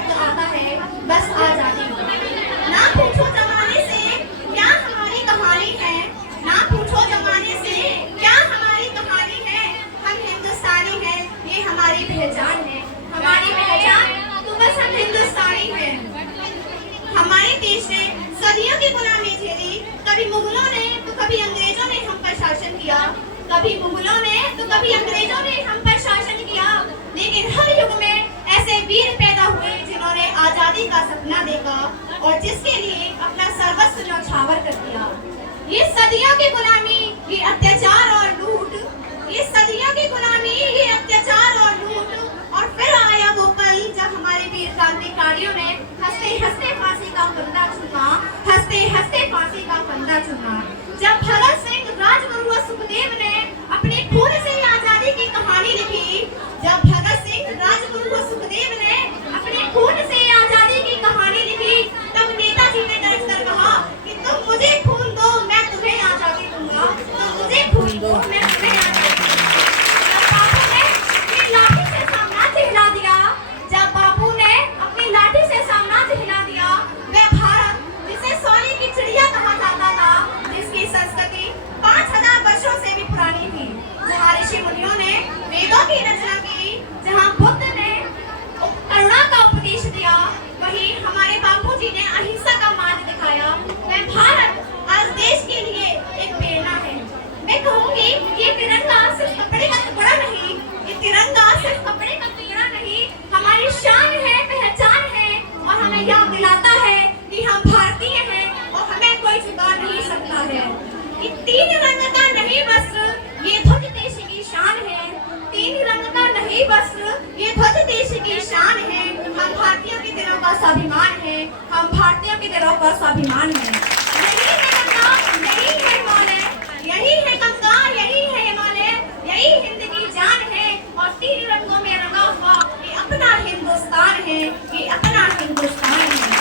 याद तो आता है बस आजादी। ना पूछो जमाने से क्या हमारी कहानी है, ना पूछो जमाने से क्या हमारी कहानी है। हम हिंदुस्तानी हैं, ये हमारी पहचान है, हमारी पहचान तो बस हम हिंदुस्तानी हैं। हमारे देश ने सदियों की गुलामी झेली, कभी मुगलों ने तो कभी अंग्रेजों ने हम पर शासन किया, कभी मुगलों ने तो कभी अंग्रेजों ने हम पर शासन किया। लेकिन हर युग में ऐसे वीर पैदा हुए जिन्होंने आजादी का सपना देखा और जिसके लिए अपना सर्वस्व न्यौछावर कर दिया। ये सदियों की गुलामी, ये अत्याचार और लूट, ये सदियों की गुलामी, ये अत्याचार और लूट, और फिर आया वो पल जब हमारे वीर क्रांतिकारियों ने हंसते हंसते फांसी का फंदा चुना, हंसते हंसते फांसी का फंदा चुना। जब भगत सिंह, राजगुरु और सुखदेव ने अपने खून से आजादी की कहानी लिखी, जब भगत सिंह, राजगुरु और सुखदेव ने अपने खून से आजादी की कहानी लिखी, तब नेताजी ने गरज कर कहा कि तुम मुझे खून दो, मैं तुम्हें आजादी दूंगा, तुम मुझे खून दो, मैं तुम्हें आजादी दूंगा। जब बापू ने अपनी लाठी से साम्राज्य हिला दिया, वह भारत जिसे सोने की चिड़िया कहा जाता था, जिसकी संस्कृति 5000 वर्षों से भी पुरानी थी, जहाँ ऋषि मुनियों ने वेदों की रचना की, जहाँ बुद्ध ने करुणा का उपदेश दिया, वहीं हमारे बापूजी ने अहिंसा का मार्ग दिखाया। वह भारत आज देश के लिए एक प्रेरणा है। मैं कहूँगी ये तिरंगा सिर्फ कपड़े का टुकड़ा नहीं, ये तिरंगा सिर्फ कपड़े का टुकड़ा नहीं, हमारी शान है, पहचान है, और हमें याद दिलाता है कि हम भारतीय हैं और हमें कोई चुका नहीं सकता है। ये 3 रंग का नहीं वस्त्र, ये ध्वज देश की शान है। 3 रंग का नहीं वस्त्र, ये ध्वज देश की शान है। हम भारतीयों के दिलों का स्वाभिमान है, हम भारतीयों के दिलों का स्वाभिमान है। यही है गंगा, यही है हिमालय, यही है गंगा, यही है हिमालय, यही हिंद की जान है, और 3 रंगों में रंगा हुआ ये अपना हिंदुस्तान है, ये अपना हिंदुस्तान है।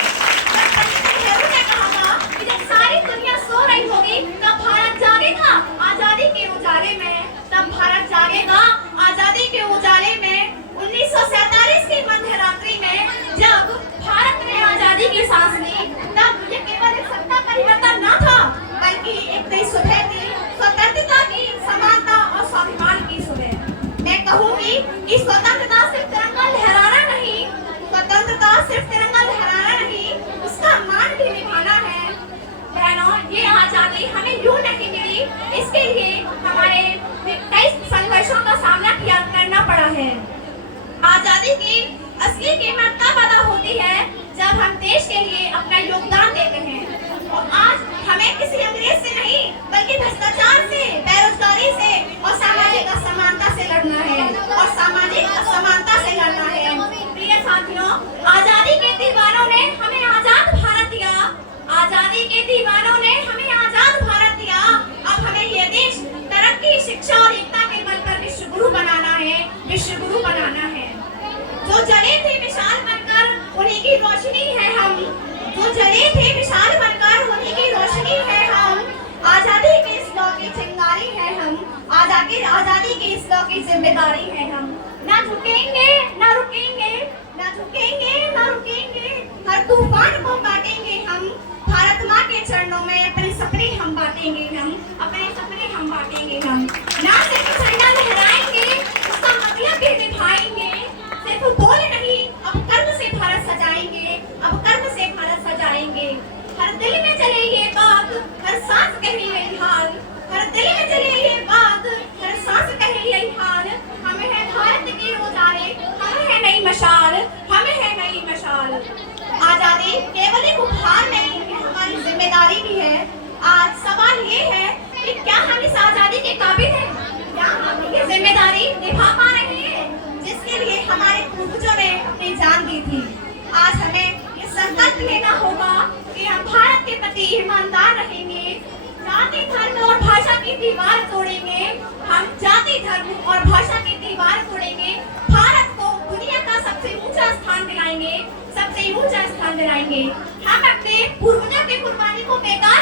पंडित नेहरू ने कहा था कि जब सारी दुनिया सो रही होगी तब भारत जागेगा आजादी के उजाले में, तब भारत जागेगा आजादी के उजाले में। 1947 की मध्य रात्रि में जब भारत ने आजादी की सांस ली, तब ये केवल एक सत्ता परिवर्तन न था, बल्कि एक नई सुबह थी, स्वतंत्रता की, समानता और स्वाभिमान की सुबह। मैं कहूँगी कि स्वतंत्रता सिर्फ तिरंगा लहराना नहीं, स्वतंत्रता सिर्फ तिरंगा लहराना नहीं, उसका मान भी निभाना है। बहनों, ये आजादी हमें यूं नहीं मिली, इसके लिए हमारे कई संघर्षों का सामना करना पड़ा है। आजादी की असली कीमत तब अदा होती है जब हम देश के लिए अपना योगदान देते हैं। और आज हमें किसी अंग्रेज से नहीं, बल्कि भ्रष्टाचार से, बेरोजगारी से और सामाजिक असमानता से लड़ना है, और सामाजिक असमानता से लड़ना है। प्रिय साथियों, आजादी के दीवानों ने हमें आजाद भारत दिया, आजादी के दीवानों ने हमें आजाद भारत दिया। अब हमें यह देश तरक्की, शिक्षा और एकता के बल पर विश्व गुरु बनाना है, विश्व गुरु बनाना है। जो जले थे विशाल बनकर, उन्हीं की रोशनी है हम, जो जले थे विशाल बनकर, उन्हीं की रोशनी है हम। आजादी के इस लौ की चिंगारी है हम, आजादी की इस लौ की जिम्मेदारी है हम। ना झुकेंगे, ना रुकेंगे, ना झुकेंगे, ना रुकेंगे, हर तूफान को काटेंगे हम। भारत माँ के चरणों में अपने सपने हम बांटेंगे हम, अपने सपने हम बांटेंगे हम। ना सिर्फ झंडा लहराएंगे, उसका मतलब भी निभाएंगे। सिर्फ बोल नहीं, अब कर्म से भारत सजाएंगे, अब कर्म से भारत सजाएंगे। हर दिल में चले ये बात, हर सांस कहे यही हाल, हर दिल में चले ये बात, हर सांस कहे यही हाल। हमें है भारत के उजाले, हमें है नई मशाल, हमें है नई मशाल। आजादी केवल एक उपहार नहीं, ये हमारी जिम्मेदारी भी है। आज सवाल ये है कि क्या हम इस आजादी के काबिल हैं? क्या हम ये जिम्मेदारी निभा पा रहे हैं जिसके लिए हमारे पूर्वजों ने अपनी जान दी थी? आज हमें ये संकल्प लेना होगा कि हम भारत के प्रति ईमानदार रहेंगे, जाति, धर्म और भाषा की दीवार तोड़ेंगे, हम जाति, धर्म और भाषा की दीवार तोड़ेंगे, भारत को दुनिया का सबसे ऊंचा स्थान दिलाएंगे, सबसे ऊंचा स्थान दिलाएंगे। हम अपने पूर्वजों की कुर्बानी को बेकार